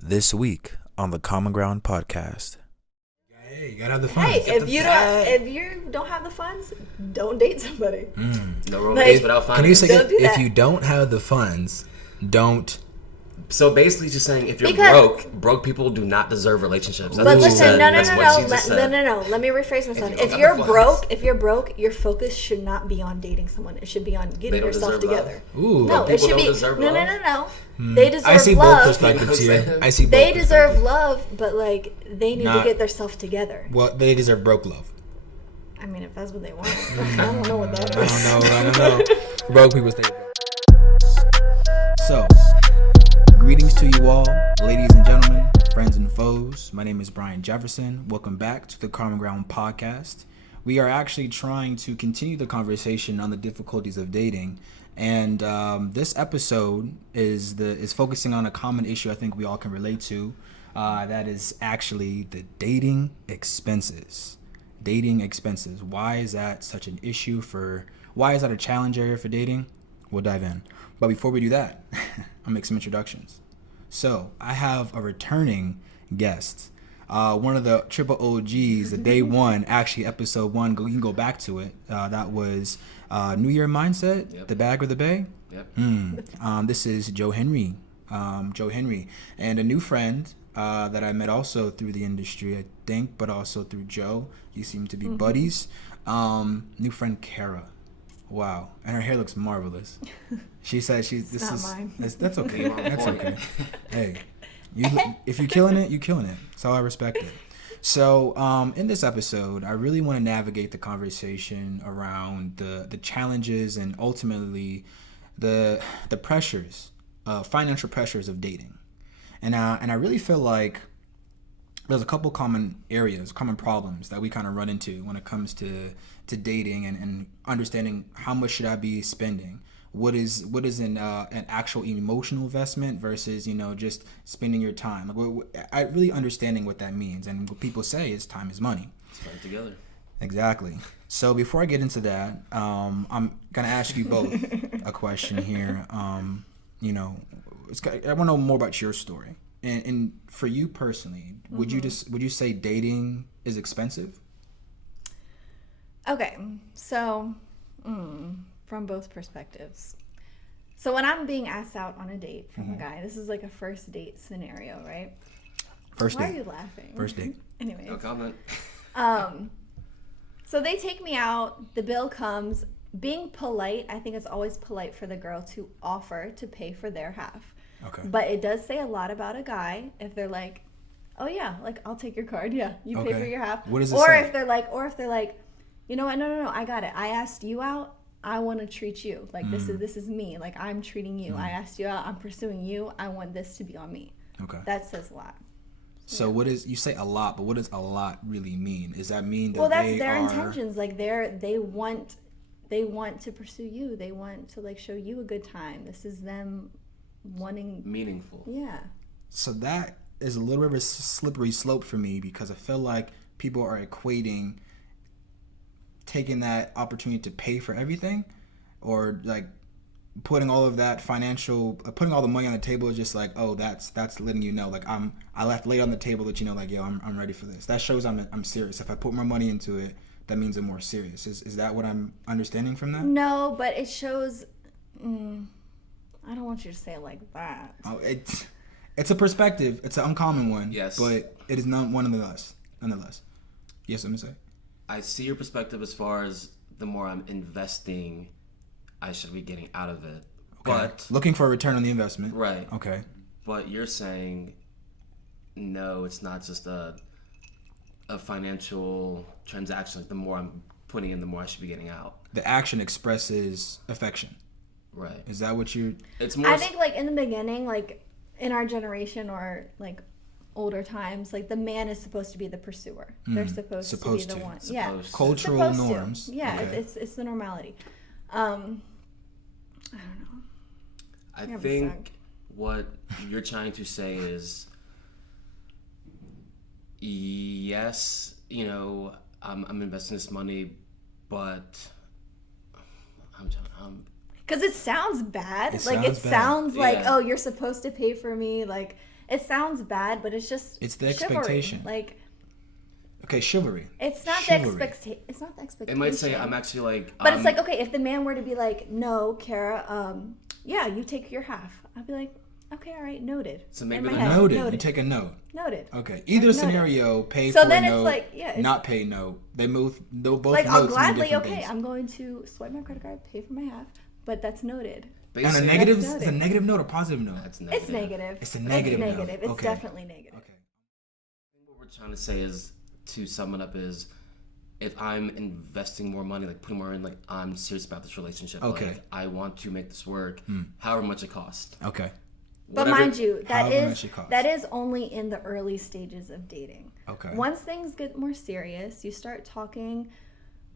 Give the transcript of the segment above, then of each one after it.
This week on the Common Ground podcast. Hey, you gotta have the funds. Hey, if you don't have the funds, don't date somebody. No romance without finance. Can you say Don't do if that. you don't have the funds, don't? So basically, just saying if you're Because- broke people do not deserve relationships. That's But what she listen, said. no. That's what she just said. No. Let me rephrase myself. you don't If have you're the broke, your focus should not be on dating someone. It should be on getting They don't yourself deserve love. together. Ooh. No, Broke it people should don't be deserve no. love? They deserve I see love. both perspectives You know what I'm here. saying? I see both. They perspectives. deserve love, but like they need to Not- get themselves together. Well, they deserve broke love. I mean, if that's what they want, I don't know what that I is. don't know. Broke people stay broke. So, greetings to you all, ladies and gentlemen, friends and foes. My name is Brian Jefferson. Welcome back to the Common Ground podcast. We are actually trying to continue the conversation on the difficulties of dating, and this episode is focusing on a common issue I think we all can relate to. That is actually the dating expenses. Dating expenses. Why is that such an issue why is that a challenge area for dating? We'll dive in. But before we do that, I'll make some introductions. So I have a returning guest. One of the triple OGs, the day one, actually episode one, you can go back to it. That was New Year Mindset, Yep. The Bag or the Bay. Yep. This is Joe Henry. And a new friend that I met also through the industry, I think, but also through Joe. You seem to be buddies. New friend Kara. Wow, and her hair looks marvelous. She said Not mine. That's okay. That's okay. Hey, if you're killing it, you're killing it. So I respect it. So in this episode, I really want to navigate the conversation around the challenges and ultimately the pressures, financial pressures of dating, and I really feel like there's a couple common problems that we kind of run into when it comes to dating and understanding how much should I be spending. What is an actual emotional investment versus just spending your time. I really understanding what that means, and what people say is time is money. Spend it together. Exactly. So before I get into that, I'm gonna ask you both a question here. I want to know more about your story. And for you personally, would you say dating is expensive? Okay, so from both perspectives. So when I'm being asked out on a date from a guy, this is like a first date scenario, right? First Why date. are you laughing? First date. Anyways, No comment. so they take me out. The bill comes. Being polite, I think it's always polite for the girl to offer to pay for their half. Okay. But it does say a lot about a guy if they're like, "Oh yeah, like I'll take your card. Yeah, you pay Okay. for your half." What does it or say? if they're like, "You know what? No, I got it. I asked you out. I want to treat you. Like this is me. Like I'm treating you. I asked you out. I'm pursuing you. I want this to be on me." Okay. That says a lot. So you say a lot, but what does a lot really mean? Does that mean that Well, that's they their are intentions. Like they want to pursue you. They want to like show you a good time. This is them wanting. Meaningful. Yeah. So that is a little bit of a slippery slope for me, because I feel like people are equating taking that opportunity to pay for everything, or like putting all of that putting all the money on the table is just like, oh, that's letting you know, like I left lay on the table that like, yo, I'm ready for this. That shows I'm serious. If I put more money into it, that means I'm more serious. Is that what I'm understanding from that? No, but it shows. I don't want you to say it like that. Oh, it's a perspective. It's an uncommon one. Yes. But it is not one nonetheless. Yes, I'm gonna say. I see your perspective as far as the more I'm investing, I should be getting out of it. Okay. But Looking for a return on the investment. right. Okay. But you're saying no, it's not just a financial transaction. Like the more I'm putting in, the more I should be getting out. The action expresses affection. Right. Is that what you? It's more. I think like in the beginning, like in our generation or like older times, like the man is supposed to be the pursuer. They're supposed to be the one. Yeah. Cultural Supposed to. norms. Yeah, Okay. it's the normality. I don't know. I have a think sec. what you're trying to say is, yes, I'm investing this money, but Because it sounds bad. It like sounds it bad. sounds like, Yeah. oh, you're supposed to pay for me. Like, It sounds bad, but it's just It's the chivalry. expectation. Like, okay, chivalry. it's not Chivalry. the expectation. It's not the expectation. It might say I'm actually like. But it's like, okay, if the man were to be like, no, Kara, yeah, you take your half. I'd be like, okay, all right, noted. So maybe In my the head, Noted. You take a note. Noted. Okay. Either Noted. scenario, pay So for then a it's note, like, yeah, it's- not pay note. They'll both Like, notes I'll mean gladly, different okay, things. I'm going to swipe my credit card, pay for my half, but that's noted. And a basically, negative That's is a noted. negative note or positive note? That's negative. It's negative. It's a negative note. It's negative. It's Okay. definitely negative. Okay. What we're trying to say is, to sum it up, is if I'm investing more money, like putting more in, like I'm serious about this relationship. Okay. Like, I want to make this work, however much it costs. Okay. But Whatever- mind you, however much it costs. that is only in the early stages of dating. Okay. Once things get more serious, you start talking,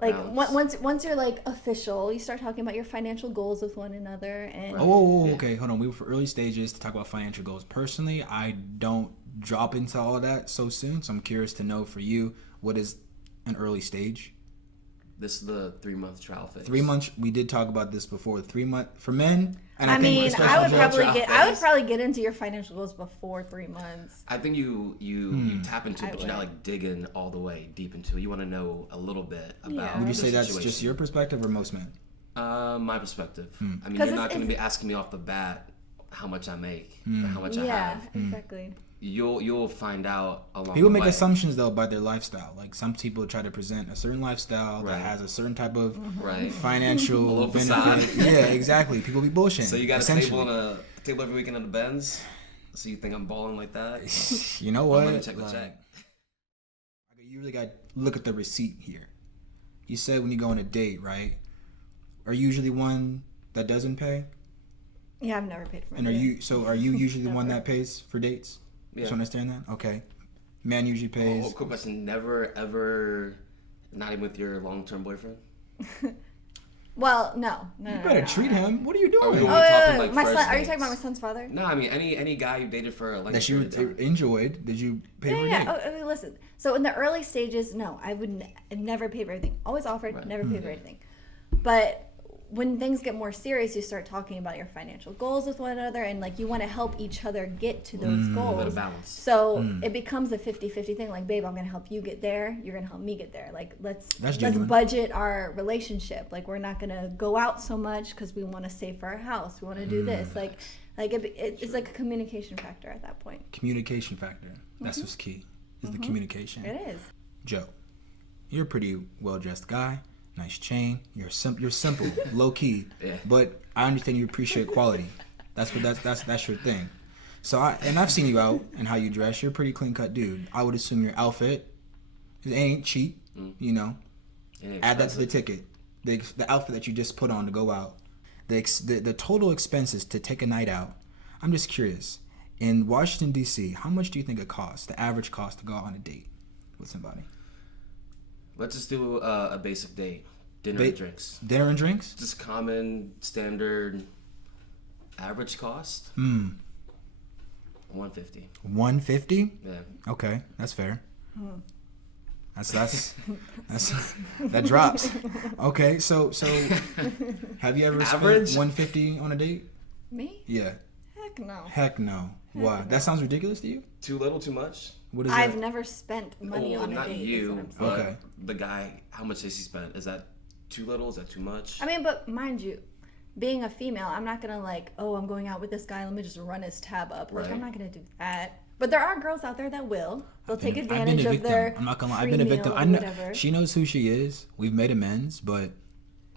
like Balance. once you're like official, you start talking about your financial goals with one another, and Oh, okay. Hold on. We were for early stages to talk about financial goals. Personally, I don't drop into all of that so soon. So I'm curious to know for you, what is an early stage? This is the 3-month trial phase. 3 months. We did talk about this before. 3 month for men. And I mean, especially I would girls- probably get into your financial goals before 3 months. I think you tap into it, I but you're not would. like digging all the way deep into it. You want to know a little bit about. Yeah. Would you the say that's situation. just your perspective or most men? My perspective. I mean, 'Cause you're it's- not going to be it's- asking me off the bat how much I make or how much I Yeah, have. exactly. You'll find out along People the make way. assumptions though by their lifestyle. Like some people try to present a certain lifestyle that Right. has a certain type of Right. financial little facade. benefit. Yeah, exactly. People be bullshitting. So you got a essentially. table every weekend in the Benz. So you think I'm balling like that? You know what? Let me check the Like, check. You really got to look at the receipt here. You said when you go on a date, right? Are you usually one that doesn't pay? Yeah, I've never paid for my And are date. you usually the one Never. that pays for dates? Yeah. Just understand that? Okay. Man usually pays. Oh, quick question. Never, ever, not even with your long-term boyfriend? Well, no. You better treat him. What are you doing? Are we Oh, talking like my first son. Are you dates? talking about my son's father? No, I mean any guy you dated for a length That you period of time. enjoyed. Did you pay for a Yeah, date? yeah. Oh, listen. So in the early stages, no, I would never pay for everything. Always offered, Right. never pay for anything. But when things get more serious, you start talking about your financial goals with one another, and like you want to help each other get to those A bit goals. of balance. So it becomes a 50-50 thing. Like, babe, I'm gonna help you get there. You're gonna help me get there. Like, let's genuine. budget our relationship. Like, we're not gonna go out so much because we want to save for our house. We want to do this. Like it's like a communication factor at that point. Communication factor. That's what's key. Is the communication. It is. Joe, you're a pretty well dressed guy. Nice chain. You're simple, low key. Yeah. But I understand you appreciate quality. That's your thing. So I've seen you out and how you dress. You're a pretty clean cut dude. I would assume your outfit it ain't cheap. You know. Yeah, Add that to the expensive. ticket. The outfit that you just put on to go out. The total expenses to take a night out. I'm just curious. In Washington D.C., how much do you think it costs? The average cost to go out on a date with somebody. Let's just do a basic date. Dinner and drinks. Dinner and drinks. Just common, standard, average cost. 150. $150. Yeah. Okay, that's fair. That's that drops. Okay, so have you ever Average? spent $150 on a date? Me? Yeah. Heck no. Heck no. Why? That sounds ridiculous to you? Too little, too much? What is I've that? never spent money Well, on a not date. is you, what I'm saying. but Okay. the guy. How much has he spent? Is that too little? Is that too much? I mean, but mind you, being a female, I'm not gonna like, oh, I'm going out with this guy. Let me just run his tab up. Like, Right. I'm not gonna do that. But there are girls out there that will. They'll take I've been advantage a of victim. their I'm not gonna lie. I've free been a meal victim. or I know whatever. she knows who she is. We've made amends, but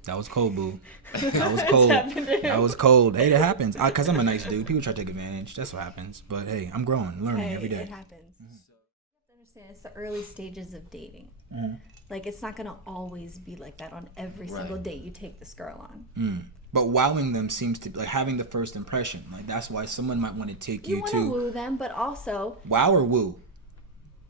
that was cold, boo. That was cold. That was cold. Hey, that happens. Cause I'm a nice dude. People try to take advantage. That's what happens. But hey, I'm growing, learning Hey, every day. it happens. You have to understand, it's the early stages of dating. Mm-hmm. Like, it's not gonna always be like that on every single Right. date you take this girl on. But wowing them seems to like having the first impression. Like that's why someone might want to take You you want to to woo them, but also, wow or woo.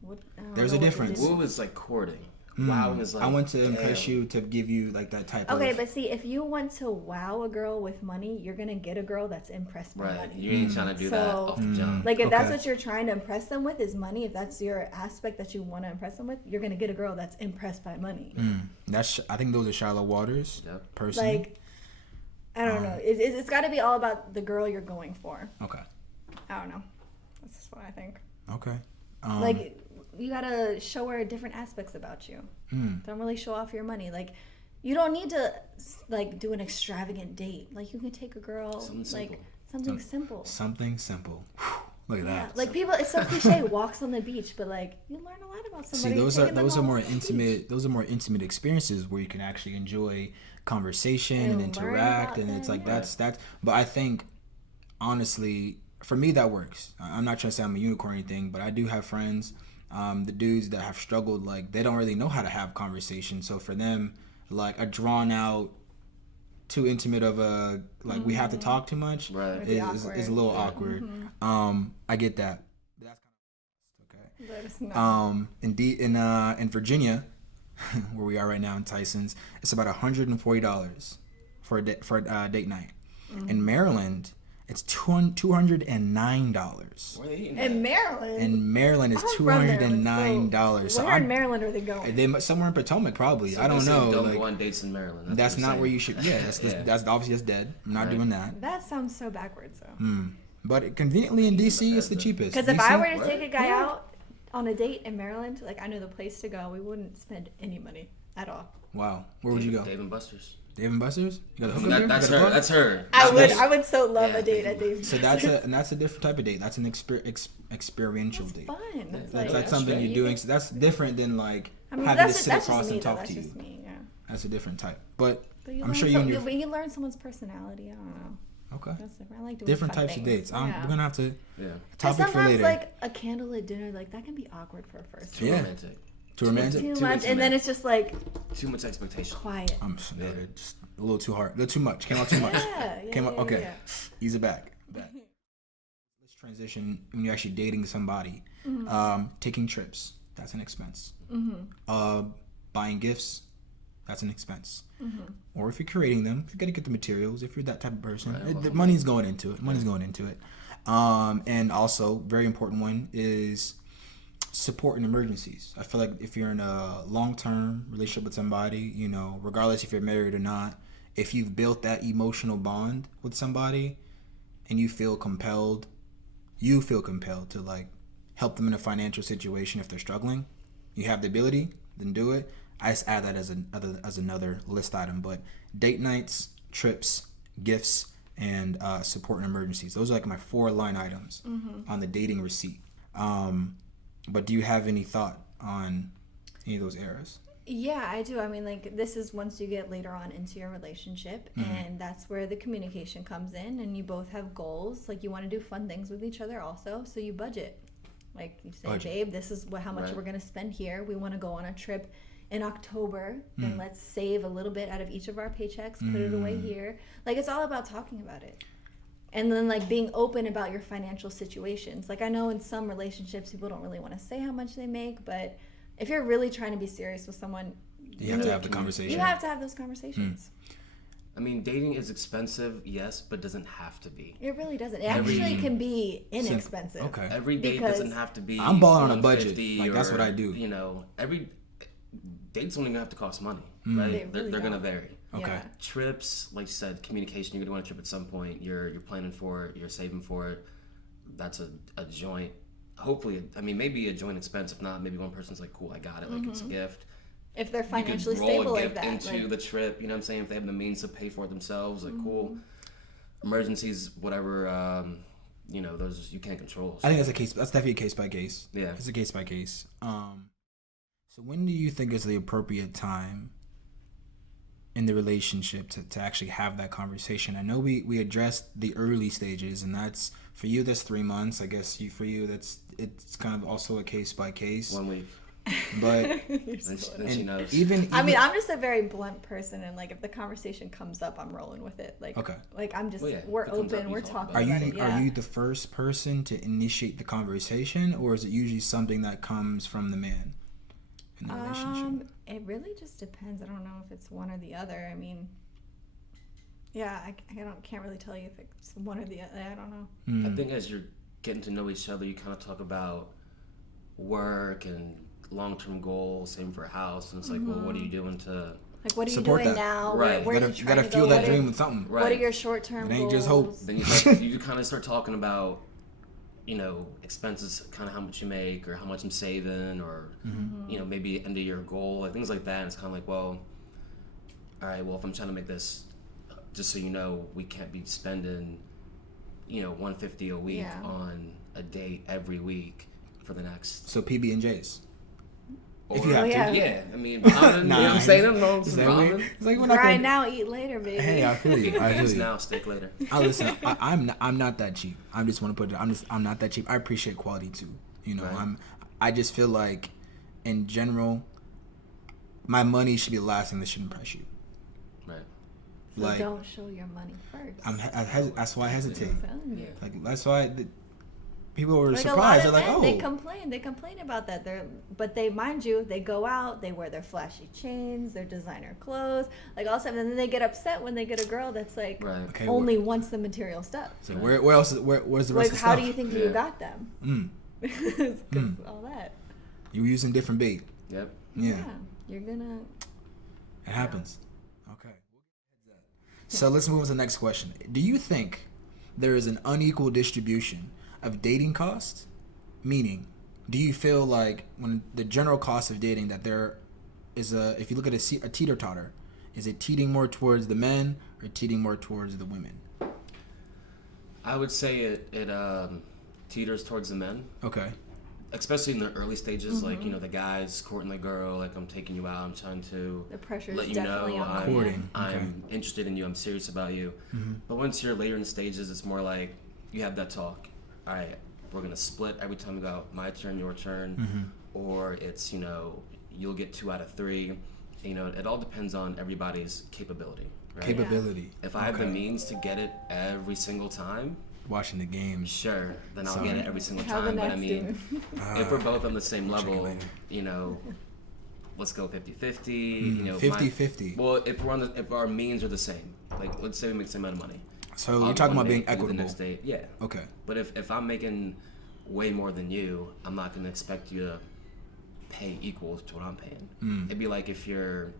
I don't There's know a what the difference. Woo is like courting. Wowing is like. I want to impress damn. you to give you like that type Okay, of. but see, if you want to wow a girl with money, you're gonna get a girl that's impressed by Right. money. You ain't trying to do that So- off the jump. Like, if that's Okay. what you're trying to impress them with is money, if that's your aspect that you want to impress them with, you're gonna get a girl that's impressed by money. I think those are shallow waters. Yep. Personally. Like, I don't know. It's got to be all about the girl you're going for. Okay. I don't know. That's just what think. Okay. Like, you gotta show her different aspects about you. Don't really show off your money. Like, you don't need to like do an extravagant date. Like, you can take a girl something simple. Something simple. Look at that. Like, people, it's so cliche, walks on the beach, but like, you learn a lot about somebody. See, those are more intimate. Those are more intimate experiences where you can actually enjoy conversation and interact, and it's like that's. But I think, honestly, for me that works. I'm not trying to say I'm a unicorn or anything, but I do have friends, the dudes that have struggled, like they don't really know how to have conversation. So for them, like a drawn out, too intimate of a we have to talk too much is a little awkward. I get that. That's kind of okay. In Virginia, where we are right now in Tyson's, it's about $140 for a date night. In Maryland, it's $209. Where are they eating In Maryland? In Maryland, it's $209. So where in Maryland are they going? They somewhere in Potomac, probably. So I don't know. Don't go on dates in Maryland. That's not where you should. Yeah, that's obviously that's dead. I'm not doing that. That sounds so backwards, though. But conveniently in DC, it's the cheapest. Because if I were to take a guy out on a date in Maryland, like I know the place to go, we wouldn't spend any money at all. Wow, where would you go? Dave and Buster's. Dave and Buster's? You got a hookup there? That's her. I would so love a date at Dave. So that's a different type of date. That's an experiential date. Fun. That's like something you're doing. So that's different than like having to sit across and talk to you. That's a different type. But I'm sure you learn someone's personality. I don't know. Okay. That's different. I like doing different fun types things. of dates. We're gonna have to. Yeah. Topic for later. Sometimes like a candlelit dinner, like that can be awkward for a first. Too romantic. Too romantic. Too much, and then it's just like too much expectation. Quiet. I'm just a little too hard. A little too much. Came out too much. Okay. Yeah. Ease it back. Let's transition when you're actually dating somebody. Taking trips. That's an expense. Buying gifts. That's an expense. Or if you're creating them, you got to get the materials. If you're that type of person, the money's going into it. And also, very important one is support in emergencies. I feel like if you're in a long-term relationship with somebody, you know, regardless if you're married or not, if you've built that emotional bond with somebody and you feel compelled to like help them in a financial situation if they're struggling, you have the ability, then do it. I just add that as another list item. But date nights, trips, gifts, and support in emergencies. Those are like my 4 line items on the dating receipt. But do you have any thought on any of those areas? Yeah, I do. I mean, like, this is once you get later on into your relationship, and that's where the communication comes in, and you both have goals. Like, you want to do fun things with each other also, so you budget. Like, you say, babe, this is how much we're going to spend here. We want to go on a trip in October, then let's save a little bit out of each of our paychecks, put it away here. Like, it's all about talking about it. And then, like, being open about your financial situations. Like, I know in some relationships, people don't really want to say how much they make, but if you're really trying to be serious with someone, you have to have the conversation. You have to have those conversations. I mean, dating is expensive, yes, but doesn't have to be. It really doesn't. It actually can be inexpensive. Okay. Every date doesn't have to be. I'm balling on a budget. Like, that's what I do. You know, every dates don't even have to cost money, right? They're gonna vary. Okay. Yeah. Trips, like you said, communication. You're gonna want a trip at some point. You're planning for it. You're saving for it. That's a joint. Hopefully, I mean, maybe a joint expense. If not, maybe one person's like, "Cool, I got it." Like, it's a gift. If they're financially you could roll stable a gift like that, into like, the trip, you know what I'm saying? If they have the means to pay for it themselves, like, cool. Emergencies, whatever. You know, those you can't control. So. I think that's a case. That's definitely a case by case. Yeah, it's a case by case. So when do you think is the appropriate time in the relationship to actually have that conversation? I know we addressed the early stages, and that's for you. That's 3 months. I guess for you, it's kind of also a case by case. 1 week. But then she knows. Even I mean, I'm just a very blunt person, and like if the conversation comes up, I'm rolling with it. Like, okay. Like I'm just we're open, we're talking. Are you about it, are you the first person to initiate the conversation, or is it usually something that comes from the man in the relationship? It really just depends. I don't know if it's one or the other. I mean, yeah, I can't really tell you if it's one or the other. I don't know. I think as you're getting to know each other, you kind of talk about work and long-term goals, same for a house, and it's like, well, what are you doing to like, what are you support doing that? now? Right. Where are you gotta fuel that dream with something. Right. What are your short-term It ain't goals? just hope. Then you kind of start talking about expenses, kind of how much you make or how much I'm saving, or maybe end of year goal, like things like that. And it's kind of like, well, all right, well, if I'm trying to make this, just so you know, we can't be spending $150 a week on a date every week for the next. So PB&Js. Or, if you have to. Yeah, I mean, ramen, you know what I'm saying? Ramen. It's like, we're not Grind now, eat later, baby. Hey, I feel you. I feel you. Now, steak later. Listen, I'm not that cheap. I just want to put it. I'm not that cheap. I appreciate quality too. Right. I just feel like, in general, my money should be the last thing that should impress you. Right. So Like, don't show your money first. that's why I hesitate. Yeah. Like, that's why people were Like surprised. a lot They're of like, men, oh. they complain about that. But they, mind you, they go out, they wear their flashy chains, their designer clothes, like all stuff, and then they get upset when they get a girl that's like Right. only wants the material stuff. So where else? Where's the rest Like, of the how stuff? do you think you got them? Because all that. You're using different bait. Yep. Yeah. You're gonna. It happens. Okay. So let's move on to the next question. Do you think there is an unequal distribution of dating costs? Meaning, do you feel like when the general cost of dating that there is if you look at a teeter-totter, is it teeting more towards the men or teeting more towards the women? I would say it teeters towards the men. Okay. Especially in the early stages, like, the guy's courting the girl, like, I'm taking you out, I'm trying to The pressure's let you definitely know on I'm, Courting, okay. I'm interested in you, I'm serious about you. But once you're later in the stages, it's more like you have that talk. All right, we're going to split every time we go out, my turn, your turn. Or it's, you'll get 2 out of 3. It all depends on everybody's capability. Right? Capability. If I have the means to get it every single time, watching the games. sure, then I'll get it every single How the time. But I Nets mean, doing? if we're both on the same check it level, later. let's go 50-50. 50-50. Well, if our means are the same, like let's say we make the same amount of money. So you're talking about being equitable. The next day, yeah. Okay. But if I'm making way more than you, I'm not gonna expect you to pay equal to what I'm paying. It'd be like if you're,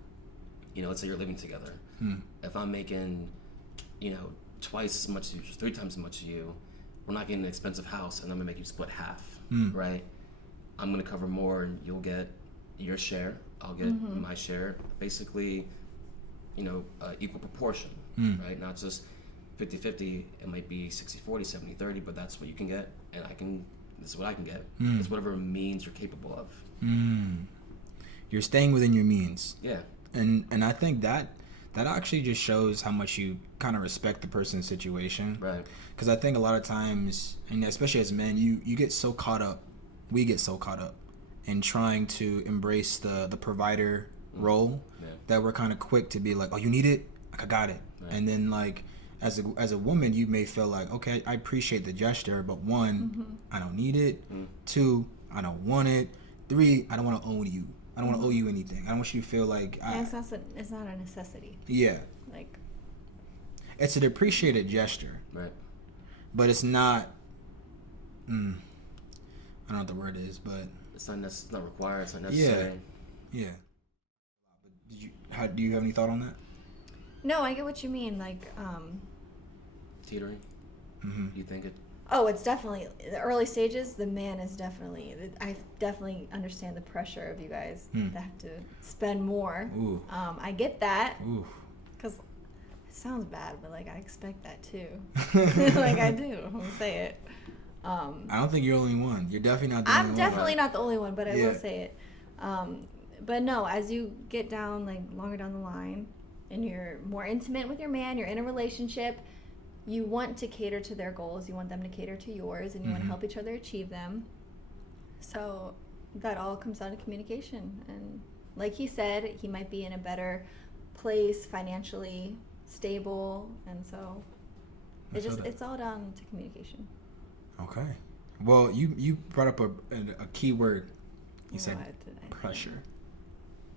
let's say you're living together. If I'm making, twice as much as you, 3 times as much as you, we're not getting an expensive house, and I'm gonna make you split half, right? I'm gonna cover more, and you'll get your share. I'll get my share. Basically, equal proportion, right? Not just 50-50. It might be 60-40, 70-30, but that's what you can get, and this is what I can get. It's whatever means you're capable of. You're staying within your means. Yeah. And I think that actually just shows how much you kind of respect the person's situation. Right. Because I think a lot of times, and especially as men, you get so caught up. We get so caught up in trying to embrace the provider role that we're kind of quick to be like, oh, you need it? Like, I got it. Right. And then like as a woman, you may feel like, okay, I appreciate the gesture, but 1, I don't need it. 2, I don't want it. 3, I don't want to own you. I don't want to owe you anything. I don't want you to feel like it's not a necessity. Yeah. Like, it's an appreciated gesture. Right. But it's not. I don't know what the word is, but it's not required. It's not necessary. Yeah. Do you have any thought on that? No, I get what you mean. Like, Teetering. You think it? Oh, it's definitely the early stages. The man is definitely. I definitely understand the pressure of you guys that have to spend more. Ooh. I get that. Ooh. Because it sounds bad, but like I expect that too. Like I do. I'm gonna say it. I don't think you're the only one. You're definitely not the only one. I'm definitely not the only one, but I Yeah. will say it. But no, as you get down, like longer down the line, and you're more intimate with your man, you're in a relationship, you want to cater to their goals, you want them to cater to yours, and you want to help each other achieve them. So that all comes down to communication. And like he said, he might be in a better place, financially stable, and so it's all down to communication. Okay. Well, you brought up a key word. You said pressure.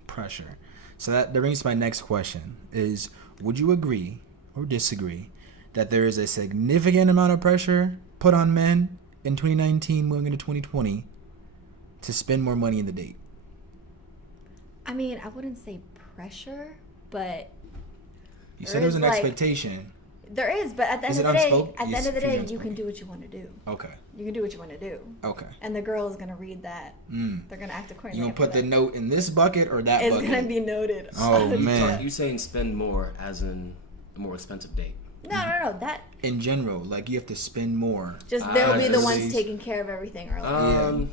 Pressure. So that brings to my next question is, would you agree or disagree that there is a significant amount of pressure put on men in 2019 moving into 2020 to spend more money in the date? I mean, I wouldn't say pressure, but you said there was an expectation. There is, but at the end of the day, you can do what you want to do. Okay. You can do what you want to do. Okay. And the girl is gonna read that. They're gonna act accordingly. You gonna put the note in this bucket or that bucket? It's gonna be noted. Oh man. You saying spend more as in a more expensive date? No. That in general, like you have to spend more. Just they'll be the ones taking care of everything early.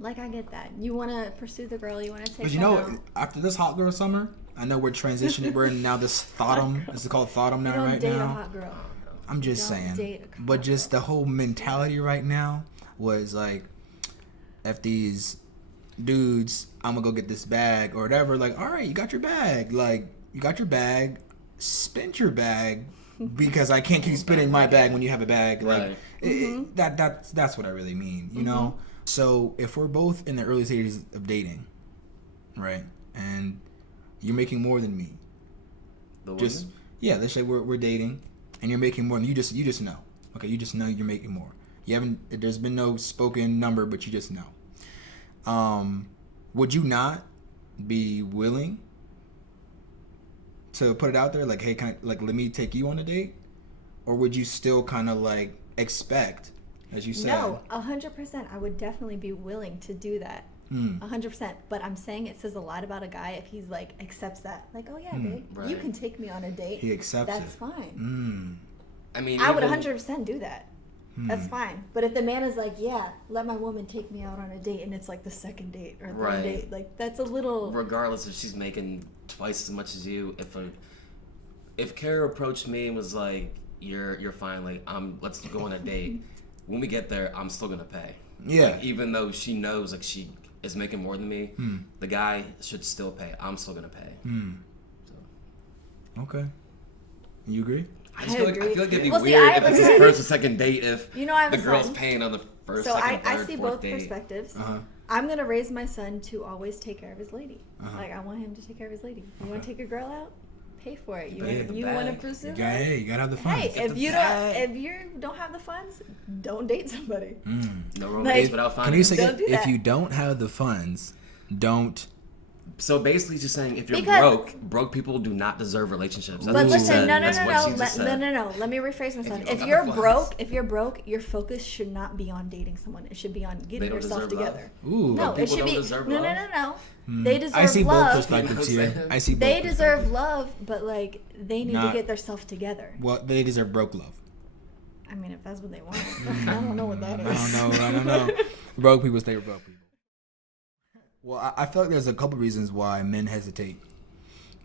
Like I get that. You want to pursue the girl. You want to take. But you know, after this hot girl summer, I know we're transitioning. We're in now this thottum. This is called thottum now, right date now. A hot girl. I'm just saying. But just the whole mentality right now was like, if these dudes, I'm gonna go get this bag or whatever. Like, all right, you got your bag. Like, you got your bag. Spend your bag because I can't keep spending my bag when you have a bag. Like, that's what I really mean. You know. So if we're both in the early stages of dating, right, and you're making more than me, let's say we're dating, and you're making more than you just know. Okay, you just know you're making more. You haven't. There's been no spoken number, but you just know. Would you not be willing to put it out there, like, hey, let me take you on a date, or would you still kind of like expect? As you said. No, 100%. I would definitely be willing to do that. 100%. But I'm saying it says a lot about a guy if he's like accepts that. Like, oh yeah, babe, you can take me on a date. He accepts That's fine. I mean, I would 100% do that. That's fine. But if the man is like, yeah, let my woman take me out on a date, and it's like the second date or third date, like that's a little. Regardless if she's making twice as much as you, if Kara approached me and was like, you're fine, like let's go on a date. When we get there, I'm still gonna pay. Yeah. Like, even though she knows like she is making more than me, the guy should still pay. I'm still gonna pay. So. Okay. You agree? I feel like it'd be Well, weird if it's his first or second date if the girl's paying on the first, second, third, I see fourth both date. perspectives. I'm gonna raise my son to always take care of his lady. Like I want him to take care of his lady. You want to take a girl out? Pay for it. You want to pursue her? Hey, you gotta have the funds. Hey, if you don't have the funds, don't date somebody. No romance without finance. Can you say if you don't have the funds, don't? So basically, just saying if you're broke people do not deserve relationships. That's But what she listen, said. no. That's what she just said. No. Let me rephrase myself. If If you you're don't have the broke, your focus should not be on dating someone. It should be on getting yourself together. Ooh. No, it should be no. They deserve love. I see both perspectives here. I see both. They deserve love, but like they need to get themselves together. Well, they deserve broke love. I mean, if that's what they want, I don't know what that is. I don't know. Broke people stay with broke people. Well, I feel like there's a couple reasons why men hesitate.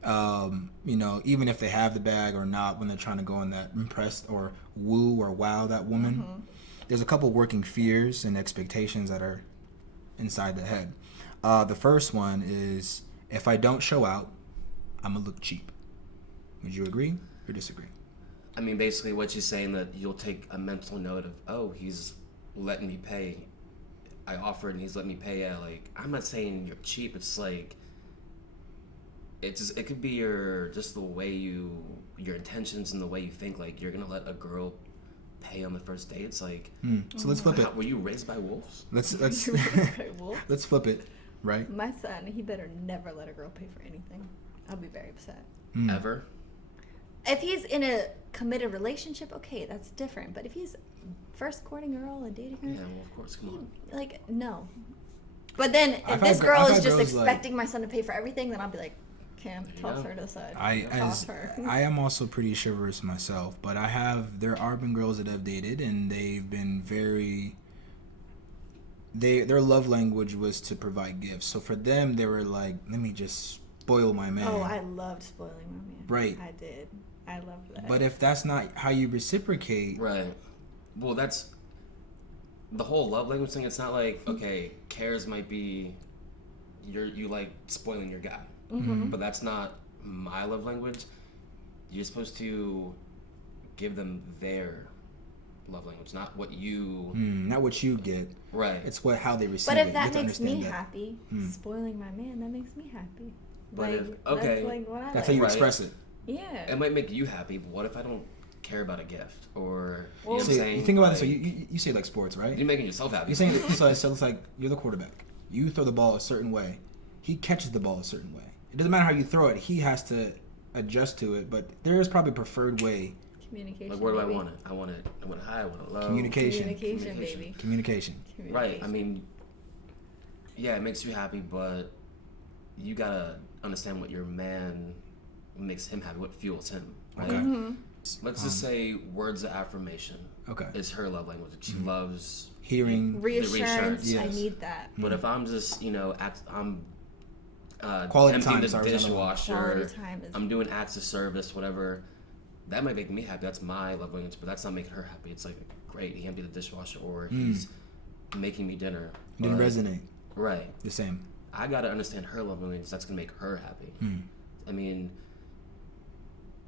Even if they have the bag or not, when they're trying to go on that impress or woo or wow that woman, there's a couple working fears and expectations that are inside the head. The first one is, if I don't show out, I'm gonna look cheap. Would you agree or disagree? I mean, basically, what she's saying that you'll take a mental note of, oh, he's letting me pay. I offered and he's letting me pay. Like, I'm not saying you're cheap. It's like, it could be just the way your intentions and the way you think. Like, you're gonna let a girl pay on the first date. It's like, so let's flip it. Were you raised by wolves? Let's let's flip it, right? My son, he better never let a girl pay for anything. I'll be very upset. Ever? If he's in a committed relationship, okay, that's different. But if he's first courting a girl and dating her, yeah, well, of course, come on. Like, no. But then if this girl is just expecting my son to pay for everything, then I'll be like, Cam, toss her to the side. I am also pretty chivalrous myself, but there are been girls that I've dated and they've been their love language was to provide gifts. So for them, they were like, let me just spoil my man. Oh, I loved spoiling my man. Right. I did. I loved that. But if that's not how you reciprocate. Right. Well, that's the whole love language thing. It's not like, okay, cares might be you like spoiling your guy. But that's not my love language. You're supposed to give them their love language, not what you get. Right. It's how they receive it. But if that makes me happy, spoiling my man, that makes me happy. But that's how you express it. Yeah. It might make you happy, but what if I don't care about a gift? Or you know what I'm So saying? you think about it. So you say like sports, right? You're making yourself happy. You're saying so it's like you're the quarterback. You throw the ball a certain way. He catches the ball a certain way. It doesn't matter how you throw it. He has to adjust to it. But there is probably a preferred way Communication. Like, where do I baby. want it? I want it high, I want it low. Communication, baby. communication. Right. I mean, yeah, it makes you happy, but you gotta understand what your man makes him happy, what fuels him. Right? Okay. Mm-hmm. Let's just say words of affirmation. Okay. Is her love language. She loves Hearing. Reassurance. Yes. I need that. But if I'm just, I'm Quality emptying time, the sorry, dishwasher, Quality time is- I'm doing acts of service, whatever, that might make me happy. That's my love language, but that's not making her happy. It's like, great, he emptied the dishwasher, or he's making me dinner. Didn't But- resonate. Right. The same. I gotta understand her love language. That's gonna make her happy. I mean,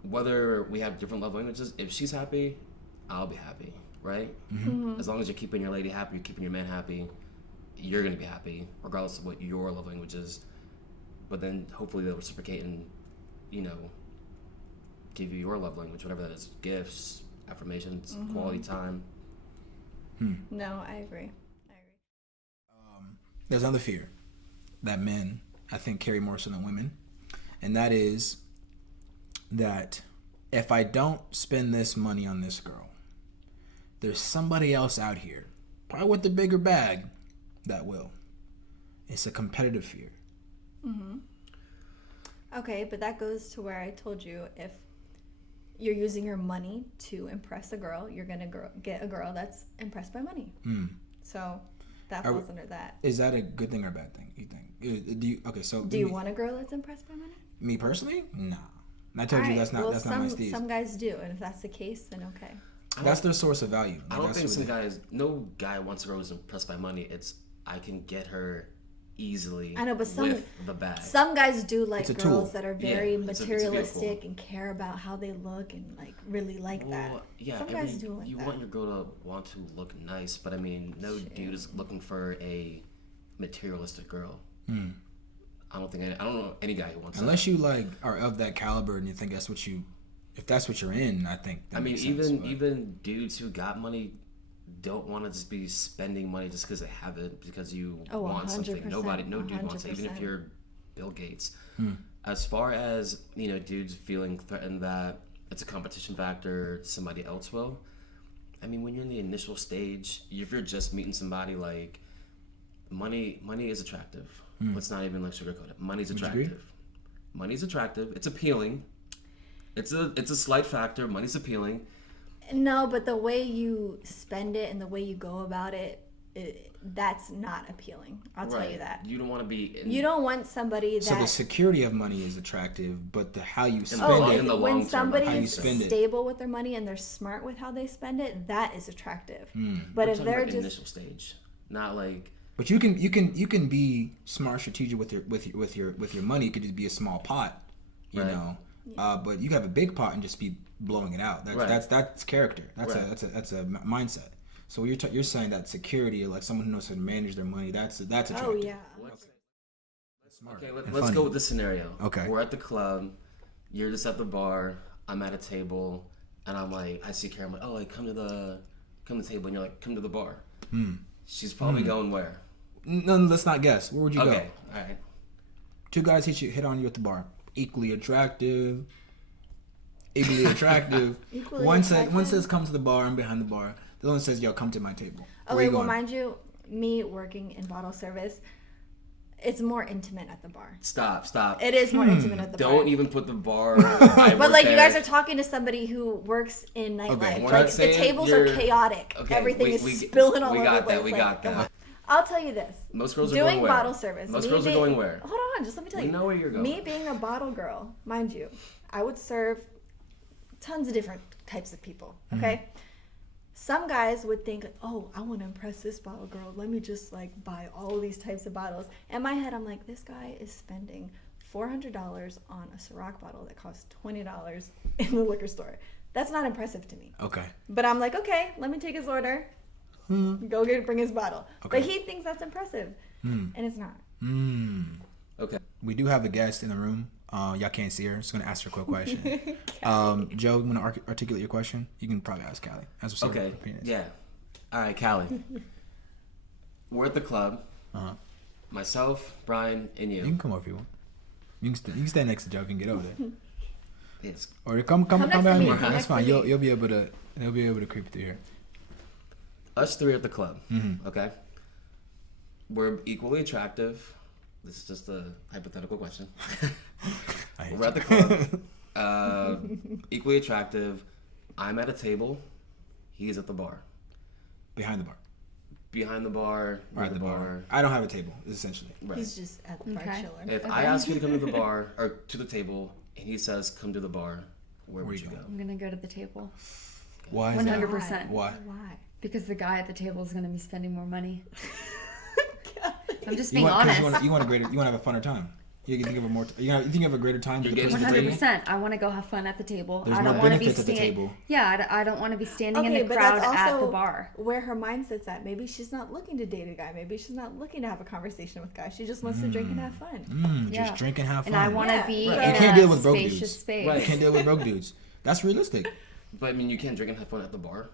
whether we have different love languages, if she's happy, I'll be happy, right? As long as you're keeping your lady happy, you're keeping your man happy, you're gonna be happy, regardless of what your love language is. But then hopefully they'll reciprocate and, give you your love language, whatever that is, gifts, affirmations, quality time. No, I agree. There's another fear that men, I think, carry more so than women, and that is that if I don't spend this money on this girl, there's somebody else out here, probably with the bigger bag, that will. It's a competitive fear. Okay, but that goes to where I told you, if you're using your money to impress a girl, you're gonna get a girl that's impressed by money. So that falls under that. Is that a good thing or a bad thing, you think? Do you want a girl that's impressed by money? Me personally? Nah. And I told you Alright, that's not well, that's not my steez. Some guys do, and if that's the case, then okay. That's their source of value. I don't That's think what some they- guys, no guy wants a girl who's impressed by money. It's, I can get her easily I know, but with the bag. some guys do like It's a girls tool. that are very Yeah, it's a materialistic vehicle. and care about how they look and like really like that. Well, yeah, Some guys do like you that. want your girl to want to look nice, but I mean, no dude is looking for a materialistic girl. I don't know any guy who wants Unless that. you like are of that caliber and you think that's what you, if that's what you're in, I think. That I mean, makes sense, but- even dudes who got money don't want to just be spending money just because they have it, because you want something. 100%, No dude wants it, even if 100%. you're Bill Gates. As far as, dudes feeling threatened that it's a competition factor, somebody else will. I mean, when you're in the initial stage, if you're just meeting somebody, like, money is attractive. Let's not even sugarcoat it. Money's Would you agree? attractive. Money's attractive. It's appealing. It's a slight factor. Money's appealing. No, but the way you spend it and the way you go about it, that's not appealing. I'll tell you that. You don't want to be. You don't want somebody that. So the security of money is attractive, but how you spend Oh, it. in the long when term, somebody how you is spend it. stable with their money and they're smart with how they spend it, that is attractive. But I'm if talking they're about just initial stage, not like. But you can be smart, strategic with your money. It could just be a small pot, you Right. know. But you can have a big pot and just be blowing it out. That's character. That's a mindset. So you're saying that security, like someone who knows how to manage their money, that's attractive. oh yeah. Okay, and let's funny. go with this scenario. Okay. We're at the club. You're just at the bar. I'm at a table, and I'm like, I see Karen. I'm like, oh, like come to the table, and you're like, come to the bar. She's probably going where? No, let's not guess. Where would you Okay, go? all right. Two guys hit on you at the bar. Equally attractive. One says come to the bar. I'm behind the bar. The other one says, yo, come to my table. Where Okay, you well, going? mind you, me working in bottle service, it's more intimate at the bar. Stop. It is more intimate at the bar. Don't even put the bar. But like you guys are talking to somebody who works in nightlife. Okay. We're Like not the saying tables are you're- chaotic. Okay, Everything we is spilling all over got the place. that, we Like, got come that. on. I'll tell you this. Most girls are doing going where? bottle service. Most me girls are being- going where? Hold on, just let me tell We you. know where you're going. Me being a bottle girl, mind you, I would serve tons of different types of people. Okay. Some guys would think, oh, I want to impress this bottle girl. Let me just like buy all these types of bottles. In my head, I'm like, this guy is spending $400 on a Ciroc bottle that costs $20 in the liquor store. That's not impressive to me. Okay. But I'm like, okay, let me take his order. Go bring his bottle. Okay. But he thinks that's impressive, and it's not. Okay. We do have a guest in the room. Y'all can't see her. Just gonna ask her a quick question. Joe, you wanna articulate your question? You can probably ask Callie. As a Okay. Yeah. All right, Callie. We're at the club. Myself, Brian, and You can come over if you want. You can stand next to Joe if you can get over there. Yes. Or come next to down me, here. come That's next to fine. me. You'll be able to creep through here. Us three at the club. Mm-hmm. Okay. We're equally attractive. This is just a hypothetical question. We're at the club. Equally attractive. I'm at a table. He's at the bar. Behind the bar. Behind the bar. Or Near at the bar. I don't have a table, essentially. Right. He's just at the bar chilling. If I ask you to come to the bar or to the table, and he says come to the bar, where would you go? I'm gonna go to the table. Why is that? 100%. Why? Why? Because the guy at the table is gonna be spending more money. I'm just You being want, 'cause honest. you want to have a funner time. You think you have a more. You think you have a greater time with the You're person at the getting- table? 100%. I want to go have fun at the table. There's I more don't want to be benefits at the standing. table. Yeah, I don't want to be standing Okay, in the but crowd that's at also the bar. where her mindset's at. Maybe she's not looking to date a guy. Maybe she's not looking to have a conversation with guys. She just wants to drink and have fun. Yeah. Just drink and have fun. And I want to Yeah, be right. in You can't a deal with broke spacious dudes. space. Right. You can't deal with broke dudes. That's realistic. But I mean, you can't drink and have fun at the bar.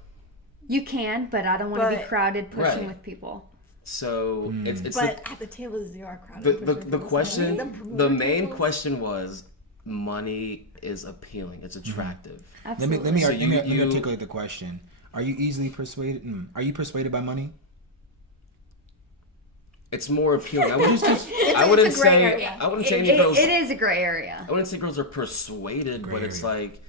You can, but I don't want to be But- crowded pushing Right. with people. So it's But at the table, you are crowded. the question. Right? The main question was, money is appealing. It's attractive. Absolutely. Let me So let me you- articulate the question. Are you easily persuaded? Are you persuaded by money? It's more appealing. I wouldn't just. It's I wouldn't a gray say. area. I wouldn't say It, any girls. it is a gray area. I wouldn't say girls are persuaded, Gray but it's area. like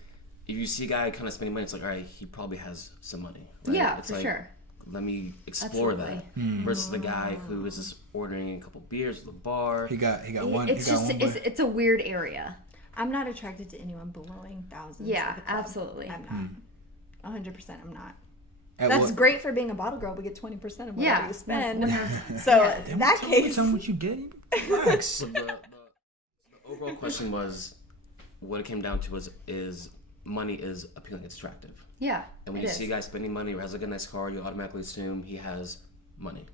if you see a guy kind of spending money, it's like, all right, he probably has some money. Right? Yeah, it's for like, sure. Let me explore Absolutely. that versus the guy who is just ordering a couple beers at the bar. He got one. It's he got just one. boy. it's a weird area. I'm not attracted to anyone blowing thousands. Yeah, at the club. absolutely. I'm not. 100%. I'm not. At That's what- great for being a bottle girl. We get 20% of whatever Yeah. you spend. Yeah. So Yeah. in that case, Tell me what you get. Relax. So the overall question was, what it came down to is money is appealing. It's attractive. Yeah. And when it you is. see a guy spending money or has like a nice car, you automatically assume he has money.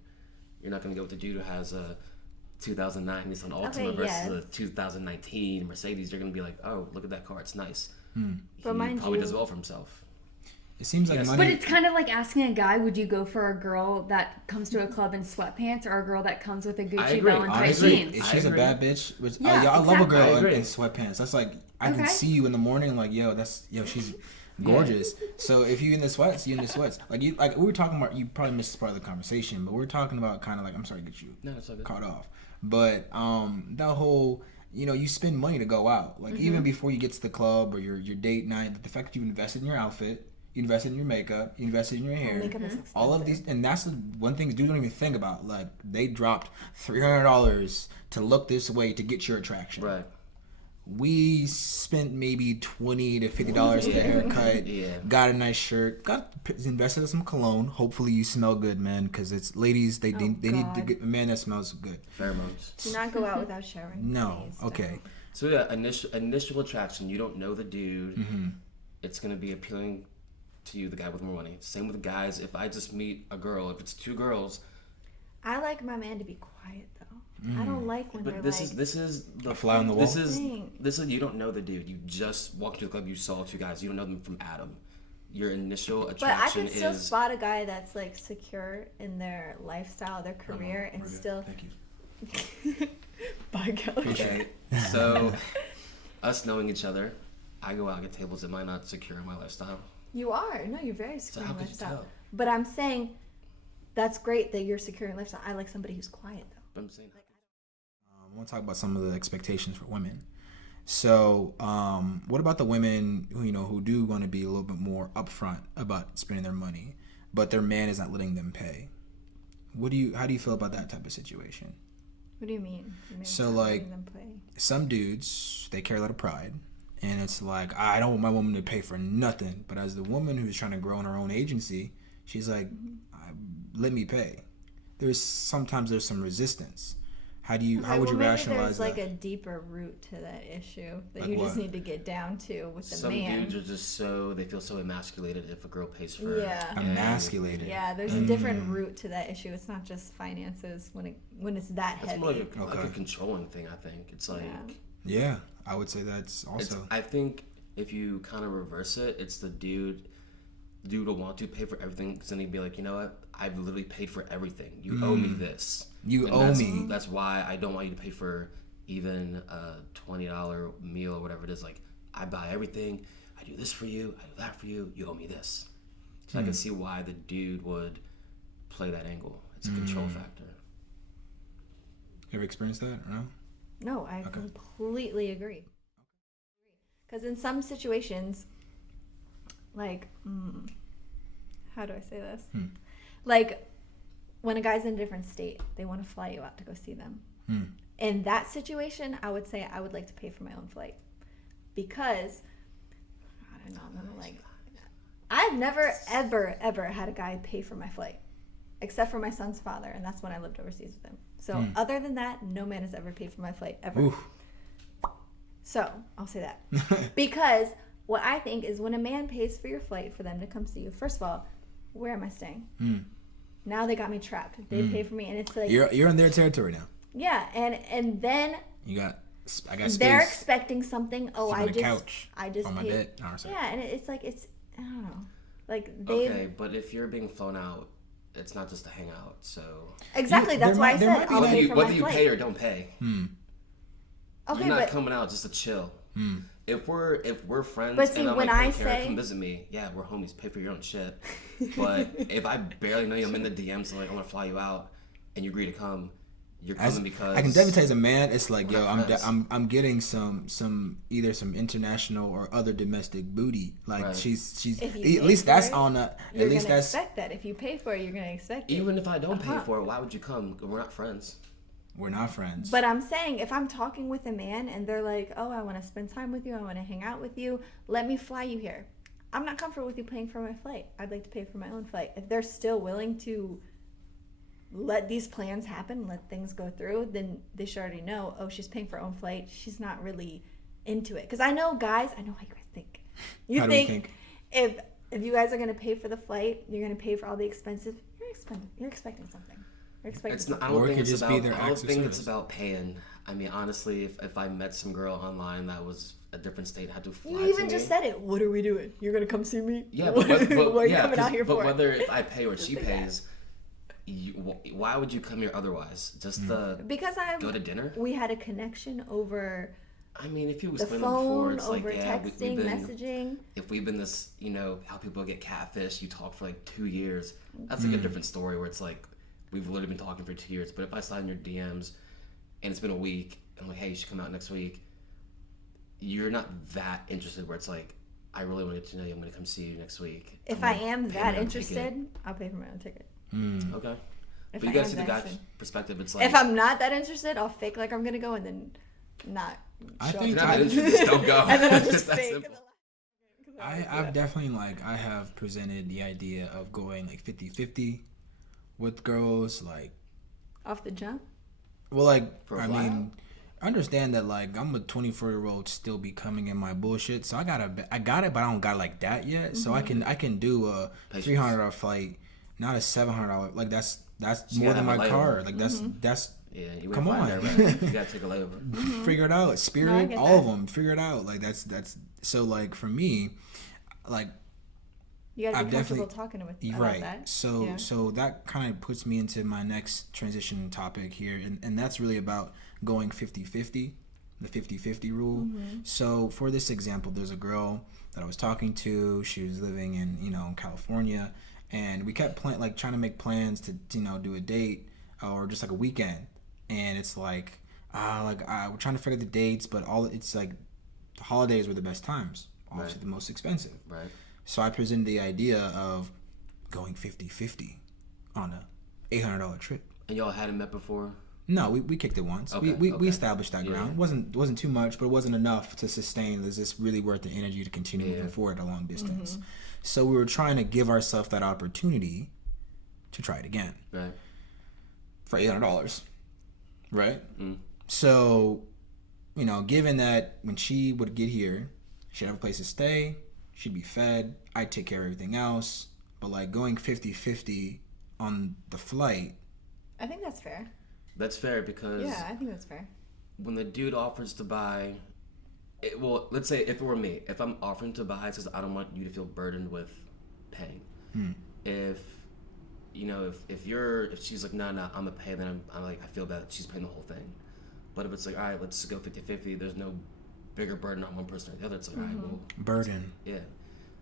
You're not going to go with the dude who has a 2009 Nissan Altima Okay, versus yes. a 2019 Mercedes. You're going to be like, oh, look at that car. It's nice. But He mind probably you- does well for himself. It seems like Yes. money. But it's kind of like asking a guy, would you go for a girl that comes to a club in sweatpants or a girl that comes with a Gucci agree. belt and tight Honestly, jeans? if I she's a agree. bad bitch, which Yeah, I love a girl I in agree. sweatpants. That's like I can Okay. see you in the morning, like she's gorgeous. So if you in the sweats, you in the sweats. Like we were talking about. You probably missed this part of the conversation, but we were talking about kind of like I'm sorry to get you No, it's all good. caught off, but that whole. You spend money to go out. Like even before you get to the club or your date night, the fact that you invested in your outfit, you invested in your makeup, you invested in your hair, makeup is expensive. all of these, and that's the one thing dudes don't even think about. Like they dropped $300 to look this way to get your attraction. Right. We spent maybe $20 to $50 to a haircut. Yeah. Got a nice shirt. Invested in some cologne. Hopefully you smell good, man. Because it's ladies. They need to God. get a man that smells good. Pheromones. do not go out without showering. No. Please Okay. don't. So yeah, initial attraction. You don't know the dude. Mm-hmm. It's gonna be appealing to you, the guy with more money. Same with guys. If I just meet a girl, if it's two girls, I like my man to be quiet though. I don't like when they're but this like. is the A fly on the wall? This is Thing. you don't know the dude. You just walked to the club. You saw two guys. You don't know them from Adam. Your initial But I attraction can still is spot a guy that's like secure in their lifestyle, their career, and We're good. still. Thank you. Bye, Kelly. okay. So us knowing each other, I go out at tables that might not secure in my lifestyle. You are. No, you're very So secure how in could you lifestyle. tell? But I'm saying that's great that you're secure in lifestyle. I like somebody who's quiet though. But I'm saying I want to talk about some of the expectations for women. So, what about the women who do want to be a little bit more upfront about spending their money, but their man is not letting them pay? How do you feel about that type of situation? What do you mean? So, like, some dudes, they carry a lot of pride, and it's like, I don't want my woman to pay for nothing. But as the woman who's trying to grow in her own agency, she's like, let me pay. Sometimes there's some resistance. How would you rationalize there's like that? a deeper root to that issue that Like you just what? need to get down to with the some man. dudes are just they feel so emasculated if a girl pays for Yeah. Emasculated. Yeah, there's a different root to that issue. It's not just finances when it's that That's heavy. more like a Okay. controlling thing. I think it's like Yeah. Yeah, I would say that's also. I think if you kind of reverse it, it's the dude will want to pay for everything because then he'd be like, you know what? I've literally paid for everything. You owe me this. You And owe that's- me. That's why I don't want you to pay for even a $20 meal or whatever it is. Like I buy everything. I do this for you. I do that for you. You owe me this. So I can see why the dude would play that angle. It's a control factor. Ever experienced that or no? No, I completely agree. Because in some situations, like, how do I say this? Like, when a guy's in a different state, they want to fly you out to go see them. In that situation, I would say I would like to pay for my own flight. Because, I don't know, I'm gonna like, I've never, ever had a guy pay for my flight. Except for my son's father, and that's when I lived overseas with him. So other than that, no man has ever paid for my flight, ever. Oof. So, I'll say that. Because what I think is when a man pays for your flight for them to come see you, first of all, where am I staying? Now they got me trapped. They pay for me, and it's like... You're in their territory now. Yeah, and then... I got space. They're expecting something. Oh, on the couch, I just on my paid. bed. No, sorry. Yeah, and it's like, I don't know. Like, they... Okay, but if you're being flown out, it's not just to hang out, so... Exactly, that's why I said I'll pay for my whether you flight. pay or don't pay. Okay, you're not but... coming out just to chill. If we're friends But see, and I'm when like, hey, I Kara, say- come visit me. Yeah, we're homies. Pay for your own shit. But if I barely know you, I'm in the DMs, so like I want to fly you out, and you agree to come, you're coming because I can definitely tell as a man, it's like, we're yo, not friends. I'm getting some either some international or other domestic booty. Like Right. she's If you at pay least for that's it, on a You're at least gonna that's expect that. If you pay for it, you're gonna expect it. even if I don't pay for it, why would you come? We're not friends. we're not friends. But I'm saying, if I'm talking with a man and they're like, oh, I want to spend time with you, I want to hang out with you, let me fly you here. I'm not comfortable with you paying for my flight. I'd like to pay for my own flight. If they're still willing to let these plans happen, let things go through, then they should already know, oh, she's paying for her own flight. She's not really into it. Because I know guys, I know how you guys think. You How do we think if you guys are going to pay for the flight, you're going to pay for all the expenses, you're expecting something. You're expecting It's not, something. I don't Or it think could it's just be about. their I don't acts of think it's service. about paying. I mean, honestly, if I met some girl online that was a different state, had to fly You to even me, just said it. What are we doing? You're gonna come see me? Yeah, what, but what are you yeah, coming out here but for? whether if I pay or she say that. pays, why would you come here otherwise? Just to Because go to dinner? we had a connection over I mean, if you the explain it before, phone, it's over like, yeah, texting, we've been, messaging. if we've been this, how people get catfish, you talk for like 2 years. That's like a different story where it's like, we've literally been talking for 2 years. But if I slide in your DMs and it's been a week, and I'm like, hey, you should come out next week, you're not that interested where it's like, I really want to get to know you. I'm going to come see you next week. If I'm I gonna am pay that my own interested, ticket. I'll pay for my own ticket. Okay. If But you I gotta am see the that guy's interested. perspective. It's like, If I'm not that interested, I'll fake like I'm gonna go and then not. I show think up if you're not to that the- interested, just don't go. and then I'll It's just that fake. simple. I've definitely I have presented the idea of going like 50-50 with girls, like, Off the jump. well, like, For a I fly mean, understand that like I'm a 24-year-old still be coming in my bullshit, so I got it, but I don't got it like that yet. So I can do a $300 flight, not a $700. Like that's You more gotta than have my a car. layover. Like that's Yeah, you Come went on. fine there, right? You gotta take a layover. figure it out. No, I Spirit, get all that. of them, figure it out. Like that's so like for me, like. You gotta I've be comfortable definitely- talking with You're about right. that. So Yeah. so that kind of puts me into my next transition topic here, and that's really about going 50-50, the 50-50 rule. So for this example, there's a girl that I was talking to. She was living in California, and we kept trying to make plans to do a date or just like a weekend, and it's like we're trying to figure the dates, but it's like the holidays were the best times, obviously Right. the most expensive. Right. So I presented the idea of going 50-50 on a $800 trip. And y'all hadn't met before? No, we kicked it once. Okay, We okay. established that Yeah. ground. Wasn't too much, but it wasn't enough to sustain. Is this really worth the energy to continue Yeah. moving forward a long distance? So we were trying to give ourselves that opportunity to try it again Right. for $800, right? Mm. So, given that when she would get here, she'd have a place to stay, she'd be fed, I'd take care of everything else. But like going 50-50 on the flight, I think that's fair. That's fair because Yeah, I think that's fair. when the dude offers to buy, let's say if it were me, if I'm offering to buy, it's because I don't want you to feel burdened with paying. If if she's like, no, I'm gonna pay, then I'm like, I feel bad that she's paying the whole thing. But if it's like, all right, let's go 50-50, there's no bigger burden on one person or the other. It's like, all right, well, Burden. yeah.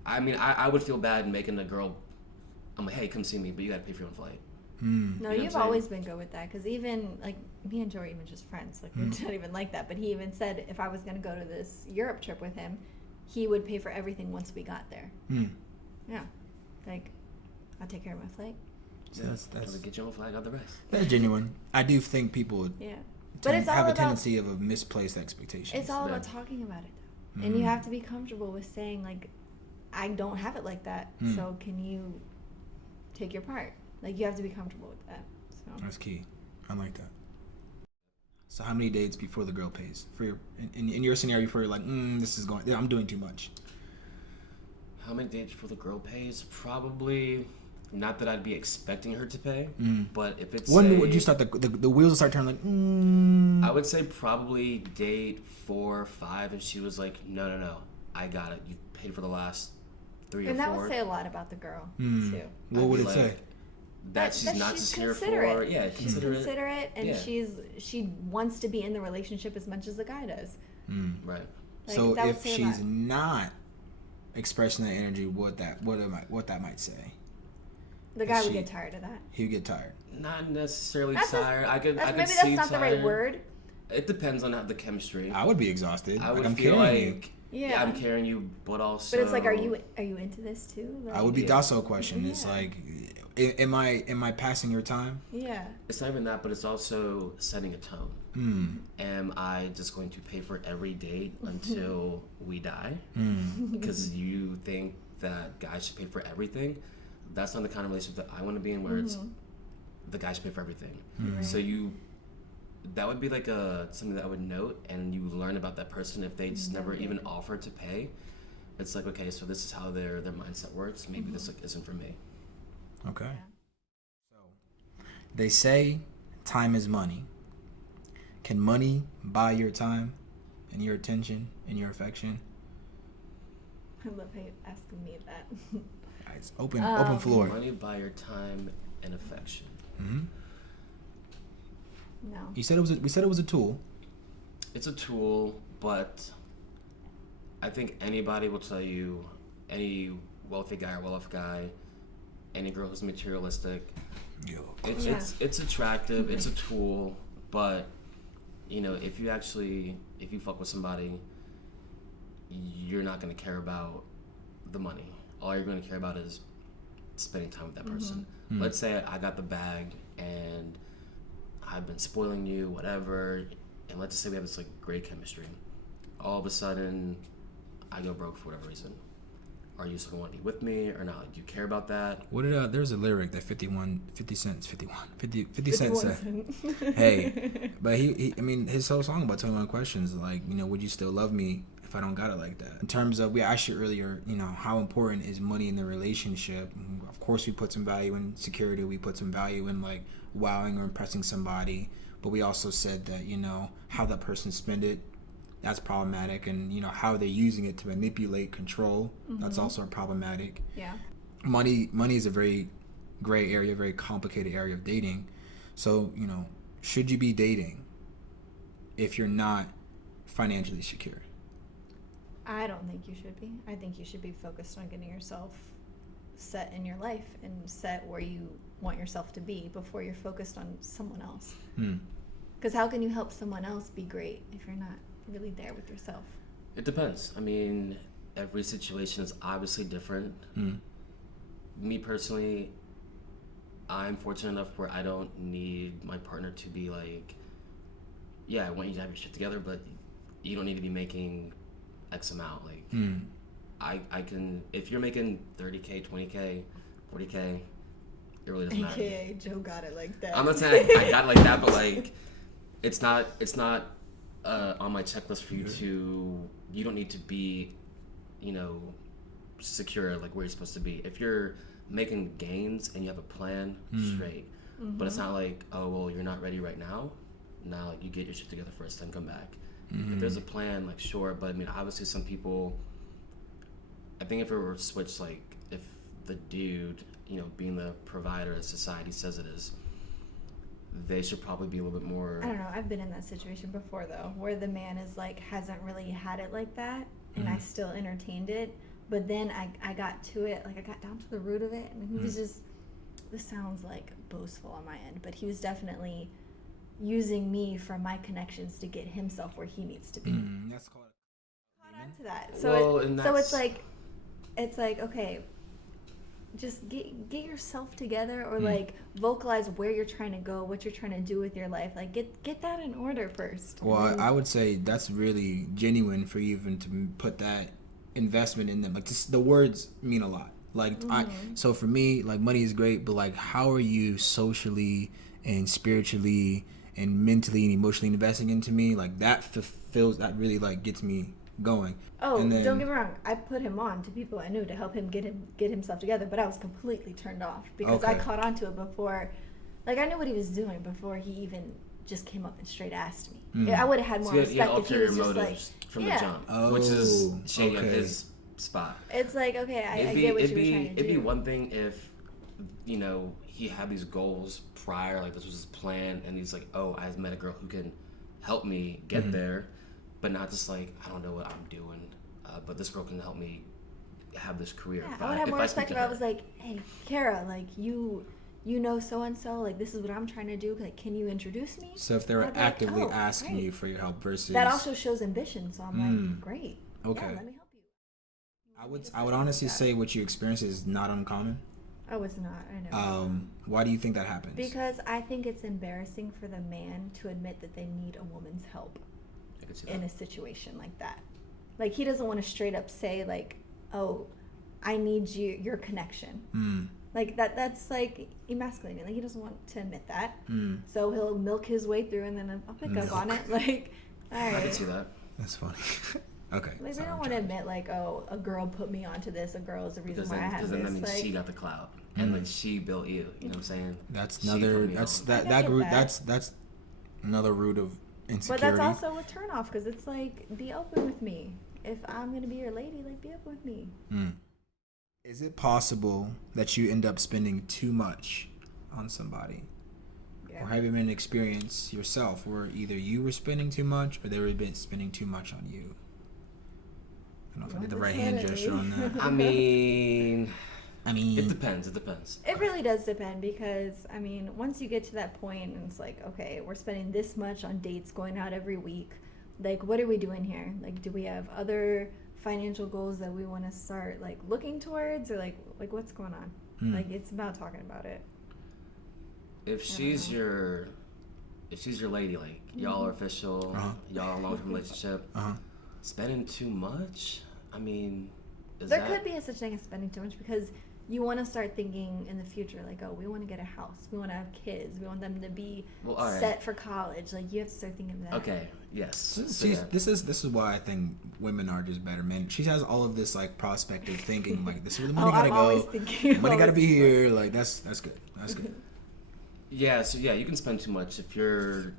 I mean, I would feel bad making a girl. I'm like, hey, come see me, but you got to pay for your own flight. No, You know what I'm you've saying? always been good with that, because even like me and Joe are even just friends. Like we're not even like that. But he even said if I was gonna go to this Europe trip with him, he would pay for everything once we got there. Yeah, like I'll take care of my flight. So Yeah, that's get your own flight, got the rest. that's genuine. I do think people Yeah, but it's all have a about tendency of a misplaced expectation. it's all Yeah. about talking about it though, and you have to be comfortable with saying like, I don't have it like that. So can you take your part? Like you have to be comfortable with that. So. That's key. I like that. So how many dates before the girl pays for your in your scenario before you're like, this is going, I'm doing too much? How many dates before the girl pays? Probably, not that I'd be expecting her to pay, but if it's When would you start the wheels will start turning like? I would say probably date 4 or 5 if she was like, no, I got it. You paid for the last 3 And or that 4. would say a lot about the girl too. What would it Like, say? That she's not just here for She's considerate, and Yeah. she wants to be in the relationship as much as the guy does. Right. Like, So that would if say a she's lot. not expressing that energy, what that might say? The guy Is would she- get tired of that. He would get tired. Not necessarily That's just- tired. I could maybe see that's not the right tired. word. It depends on the chemistry. I would be exhausted. I Like, would I'm feel carrying like you. Yeah. I'm carrying you, but also. But it's like, are you into this too? Like, I would be docile question. It's Yeah. like, am I passing your time? Yeah. It's not even that, but it's also setting a tone. Am I just going to pay for every date until we die? Because you think that guys should pay for everything. That's not the kind of relationship that I want to be in, where it's the guy should pay for everything. So that would be like something that I would note, and you learn about that person if they just never even offer to pay. It's like, okay, so this is how their mindset works. Maybe this isn't for me. Okay. So they say time is money. Can money buy your time and your attention and your affection? I love how you're asking me that. It's open floor. Money buy your time and affection. No. We said it was a tool. It's a tool, but I think anybody will tell you, any wealthy guy or well-off guy, any girl who's materialistic, it's attractive, it's a tool, but if you fuck with somebody, you're not going to care about the money. All you're going to care about is spending time with that person. Let's say I got the bag and I've been spoiling you, whatever, and let's just say we have this like great chemistry. All of a sudden, I go broke for whatever reason. Are you still going to want to be with me or not? Do you care about that? What did there's a lyric that 50 Cent said. Hey, but he I mean his whole song about 21 questions, like, would you still love me if I don't got it like that? In terms of, we asked you earlier, how important is money in the relationship? Of course we put some value in security, we put some value in like wowing or impressing somebody, but we also said that, how that person spend it, that's problematic, and how they're using it to manipulate, control, that's also problematic. Yeah. Money is a very gray area, very complicated area of dating. So, should you be dating if you're not financially secure? I don't think you should be. I think you should be focused on getting yourself set in your life and set where you want yourself to be before you're focused on someone else. Because how can you help someone else be great if you're not really there with yourself? It depends. I mean, every situation is obviously different. Me personally, I'm fortunate enough where I don't need my partner to be like, yeah, I want you to have your shit together, but you don't need to be making X amount. Like, I can, if you're making 30K, 20K, 40K, it really doesn't matter. AKA Joe got it like that. I'm not saying I got it like that, but like, it's not on my checklist for you to, you don't need to be, secure like where you're supposed to be. If you're making gains and you have a plan, straight. But it's not like, oh, well, you're not ready right now. Now, like, you get your shit together first, then come back. If there's a plan, like, sure. But I mean, obviously some people, I think if it were switched, like, if the dude, being the provider as society says it is, they should probably be a little bit more. I don't know. I've been in that situation before though, where the man is like hasn't really had it like that, and I still entertained it. But then I got to it, like I got down to the root of it, and he was just. This sounds like boastful on my end, but he was definitely using me for my connections to get himself where he needs to be. That's called. Caught on to that. So Well, so it's like okay, just get yourself together, or like vocalize where you're trying to go, what you're trying to do with your life. Like get that in order first. Well, I would say that's really genuine for you even to put that investment in them. Like the words mean a lot. Like so for me, like money is great, but like how are you socially and spiritually and mentally and emotionally investing into me? Like that fulfills, that really like gets me going. Oh, and then, don't get me wrong. I put him on to people I knew to help him get himself together, but I was completely turned off because I caught on to it before. Like I knew what he was doing before he even just came up and straight asked me. I would have had more respect if he was just like from the jump, which is shady on his spot. It's like, okay, I get what you were trying to do. It'd be one thing if, you know, he had these goals prior, like this was his plan, and he's like, oh, I met a girl who can help me get there, but not just like, I don't know what I'm doing, but this girl can help me have this career. Yeah, I would have more respect if I was like, hey, Kara, like you know so-and-so, like this is what I'm trying to do, like can you introduce me? So if they were actively asking you for your help versus... That also shows ambition, so I'm like, great. Okay. Yeah, let me help you. I would honestly say what you experience is not uncommon. Oh, it's not. I know. Why do you think that happens? Because I think it's embarrassing for the man to admit that they need a woman's help in a situation like that. Like he doesn't want to straight up say like, "Oh, I need your connection." Like that's like emasculating. Like he doesn't want to admit that. So he'll milk his way through, and then I'll pick up on it. Like, all right. I can see that. That's funny. Okay. Like they don't want to admit like, oh, a girl put me onto this. A girl is the reason why I have this. Because then that means like, she got the clout, and then she built you. You know what I'm saying? That's another. That root. That's another root of insecurity. But that's also a turnoff because it's like, be open with me. If I'm gonna be your lady, like be open with me. Is it possible that you end up spending too much on somebody? Yeah. Or have you been an experience yourself where either you were spending too much or they were spending too much on you? I don't know if I did the right hand gesture on that. I mean, it depends. It really does depend because, I mean, once you get to that point and it's like, okay, we're spending this much on dates, going out every week. Like, what are we doing here? Like, do we have other financial goals that we want to start, like, looking towards? Or, like what's going on? Like, it's about talking about it. If she's your lady, like, y'all are official, y'all in a long-term relationship, spending too much? I mean, there could be a such thing as spending too much because you want to start thinking in the future, like, oh, we want to get a house, we want to have kids, we want them to be set for college. Like, you have to start thinking of that. Okay, yes. This is why I think women are just better men. She has all of this like prospective thinking, like this is where the money gotta go. Money gotta be here. Like that's good. That's good. Yeah. So yeah, you can spend too much if you're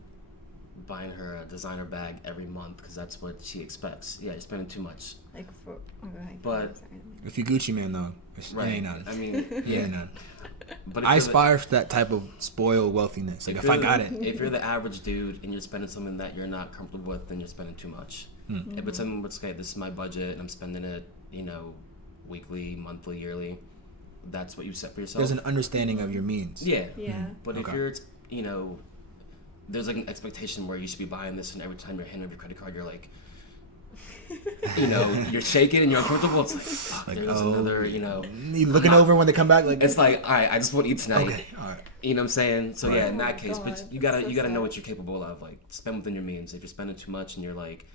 buying her a designer bag every month because that's what she expects. Yeah, you're spending too much. Like for, but if you Gucci man though, it ain't none. I mean, ain't none. But I aspire for that type of spoiled wealthiness. Like if I got it. If you're the average dude and you're spending something that you're not comfortable with, then you're spending too much. If it's something that's okay, this is my budget and I'm spending it, weekly, monthly, yearly. That's what you set for yourself. There's an understanding of your means. Yeah. But if you're, there's like an expectation where you should be buying this, and every time you're handing over your credit card, you're like, you're shaking and you're uncomfortable. It's like, fuck, like, there's another, You looking over when they come back, like it's like, all right, I just want to eat tonight. Okay, all right. You know what I'm saying? So yeah, in that case, but you gotta know what you're capable of. Like, spend within your means. If you're spending too much and you're like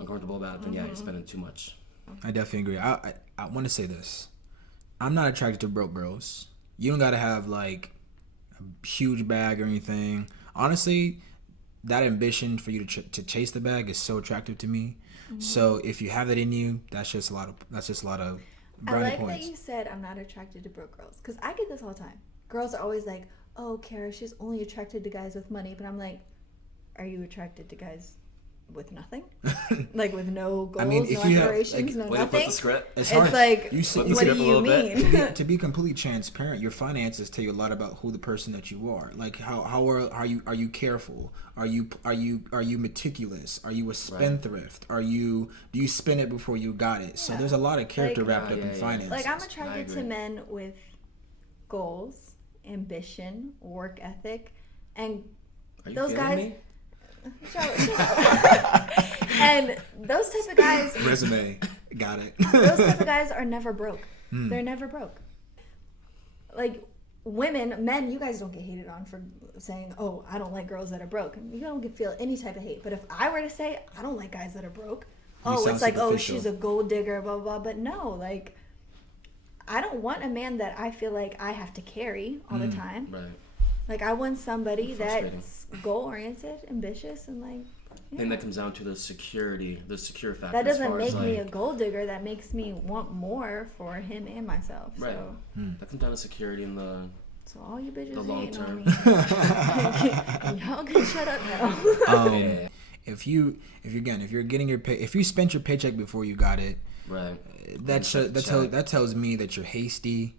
uncomfortable about it, then yeah, you're spending too much. I definitely agree. I want to say this. I'm not attracted to broke girls. You don't gotta have like a huge bag or anything. Honestly, that ambition for you to chase the bag is so attractive to me. So if you have that in you, that's just a lot of brownie points. That you said I'm not attracted to broke girls because I get this all the time. Girls are always like, "Oh, Kara, she's only attracted to guys with money," but I'm like, "Are you attracted to guys with nothing, like with no goals, I mean, if no you have, aspirations, like, no Way to flip nothing. the script. it's It's hard. like, You see- what you do see- up a you little bit. mean? to be completely transparent, your finances tell you a lot about who the person that you are. Like how are you careful? Are you meticulous? Are you a spendthrift? Do you spend it before you got it? So Yeah. there's a lot of character Like- wrapped up in Yeah. finances. Like, I'm I attracted to agree. men with goals, ambition, work ethic, and Are you those feeling guys. me? Shut up. And those type of guys, Resume, got it. those type of guys are never broke. Hmm. They're never broke. Like men, you guys don't get hated on for saying, "Oh, I don't like girls that are broke." You don't feel any type of hate. But if I were to say, "I don't like guys that are broke," sound it's like, "Oh, superficial. she's a gold digger," blah blah. But no, like, I don't want a man that I feel like I have to carry all the time. Right. Like, I want somebody Frustrating. that's goal oriented, ambitious, and like. I think that comes down to the secure factor. That as doesn't far make as, me a like- gold digger. That makes me want more for him and myself. Right. So, That comes down to security in the so all you bitches The long hating on term. me, y'all can shut up now. yeah. If you spent your paycheck before you got it, Right. that Check. tells me that you're hasty.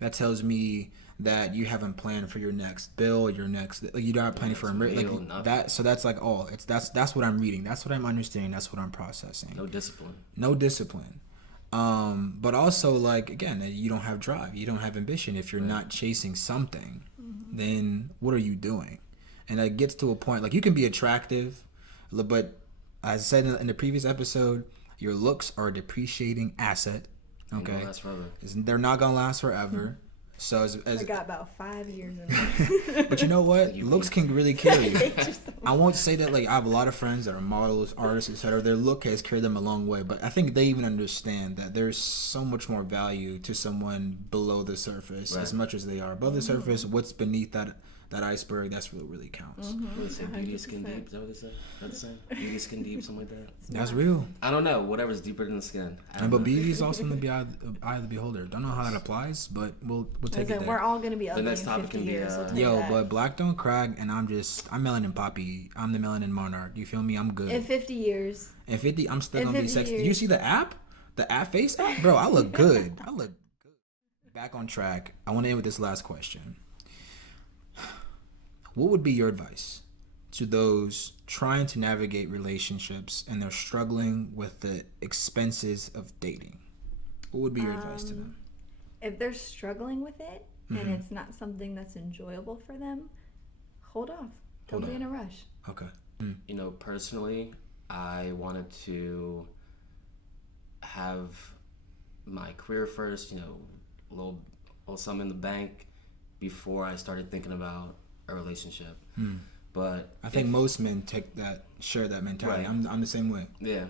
That tells me that you haven't planned for your next bill, you're not planning for a Next meal, like nothing. that. So that's like all. That's what I'm reading. That's what I'm understanding. That's what I'm processing. No discipline. No discipline. But also, like, again, you don't have drive, you don't have ambition. If you're not chasing something, then what are you doing? And it gets to a point, like, you can be attractive, but as I said in the previous episode, your looks are a depreciating asset. Ain't gonna Okay, last forever. they're not gonna last forever. So I got about 5 years in this. but you know what? You Looks can really kill you. I won't say that, like, I have a lot of friends that are models, artists, etc. Their look has carried them a long way, but I think they even understand that there's so much more value to someone below the surface, Right. as much as they are above the surface. What's beneath that iceberg? That's what really counts. What do they say? Beauty is skin 100%. deep. Is that what they say? That's the same. Beauty is skin deep, something like that. That's real. I don't know. Whatever's deeper than the skin. I don't But know. beauty is also in the eye of the beholder. Don't know how that applies, but we'll take it Listen, there. we're all gonna be ugly next in topic 50 can be, years. So take Yo, that. but black don't crack, and I'm melanin poppy. I'm the melanin monarch. You feel me? I'm good. in 50 years, In 50, I'm still In gonna be 50 sexy. years. You see the app? The app face app? Bro, I look good. I look good. Back on track. I want to end with this last question. What would be your advice to those trying to navigate relationships and they're struggling with the expenses of dating? What would be your advice to them? if they're struggling with it Mm-hmm. and it's not something that's enjoyable for them, hold off. Don't Hold be in a rush. Okay. You know, personally, I wanted to have my career first, you know, a little something in the bank before I started thinking about a relationship. But I think most men share that mentality. Right. I'm the same way. yeah,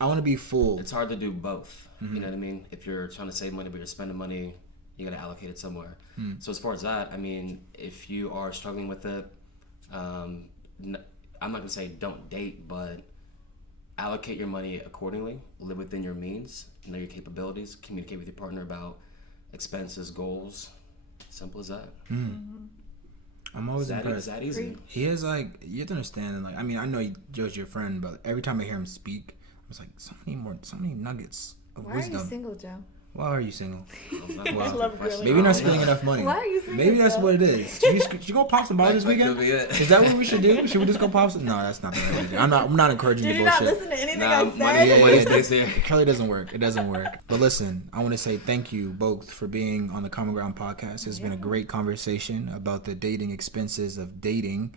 I want to be full. it's hard to do both. You know what I mean? If you're trying to save money but you're spending money, you got to allocate it somewhere. So as far as that, I mean, if you are struggling with it, I'm not gonna say don't date, but allocate your money accordingly. Live within your means. Know your capabilities. Communicate with your partner about expenses, goals. Simple as that. I'm always Is that, impressed. is that easy? He is, like, you have to understand, like, I mean, I know Joe's your friend, but every time I hear him speak, I was like, so many nuggets of Why are wisdom. you single, Joe? Why are you single? I love girls. Maybe you're not spending enough money. Why are you single, Maybe that's Joe? what it is. You gonna pop some bottles this That weekend? could be it. Is that what we should do? Should we just go pop some? No, that's not the right way to do it. I'm not encouraging Did your you not bullshit. listen to anything Nah, I money- said? Yeah, money yeah, stays here. It clearly doesn't work. It doesn't work. But listen, I want to say thank you both for being on the Common Ground podcast. It's been a great conversation about the dating expenses of dating.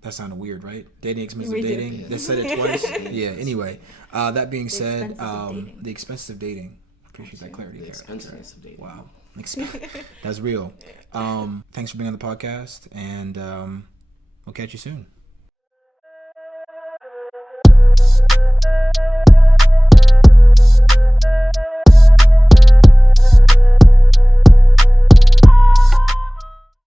That sounded weird, right? Dating expenses We of did. dating. They said it twice. Yeah. Anyway, that being said, expenses of dating. the expenses of dating. Appreciate that clarity. The there. expenses of dating. Wow. That's real. Thanks for being on the podcast, and we'll catch you soon.